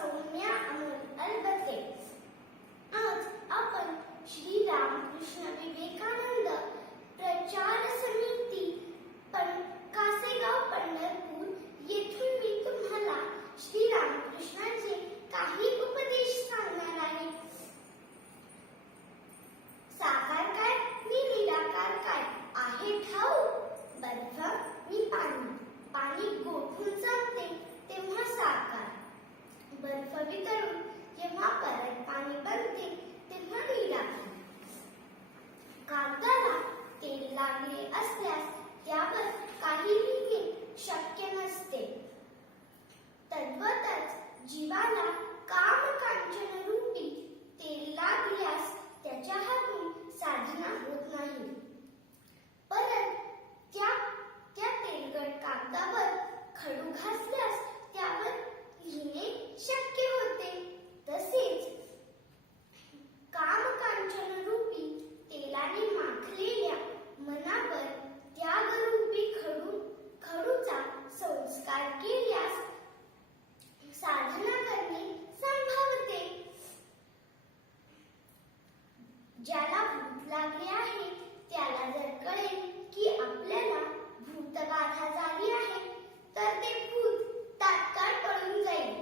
सौम्या अमोल अलबते. आज आपण श्री रामकृष्ण विवेकानंद प्रचार समिती कासेगाव पंढरपूर येथून मी तुम्हाला श्री रामकृष्णांचे काही उपदेश सांगणार आहे. साकार काय मी निराकार काय आहे ठाऊक. बर्फ मी पाणी, पाणी गोठून जमते तेव्हा साकार. बर्फ वितळून जेव्हा परत पाणी बनते तेव्हा निराकार. कागदाला तेल लागले असल्यास त्यावर काही लिहिणे शक्य नसते. तद्वतच जीवाला काम कांचन रूपी तेल लागल्यास त्याच्या हातून साधना होत नाही. परत त्या तेलकट कागदावर खडू घासल्यास त्यावर लिहिणे शक्य होते. तसेच काम कांचन रूपी तेलाने माखलेल्या मनावर त्यागरूपी खडूचा संस्कार केल्यास साधना करणे संभवते. ज्याला भूत लागले आहे त्याला जर कळेल की आपल्याला भूतबाधा झाली आहे तर ते भूत तात्काळ पळून जाईल.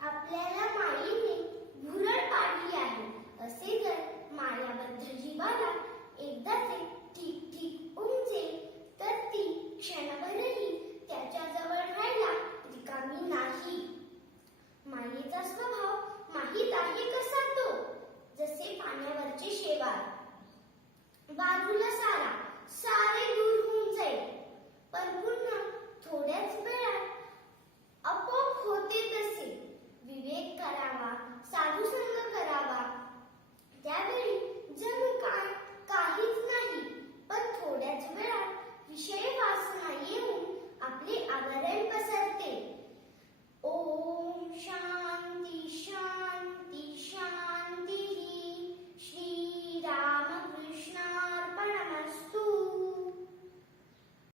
आपल्याला मायेने भुरळ पाडली आहे असे जर मायाबद्ध जीवाला एकदाचे ठीक ठीक उमजेल तर ती क्षणभरही त्याच्याजवळ राहायला रिकामी नाही. मायेचा स्वभाव माहीत आहे कसा तो, जसे पाण्यावरचे शेवाळ. बाजूला सारा, सारे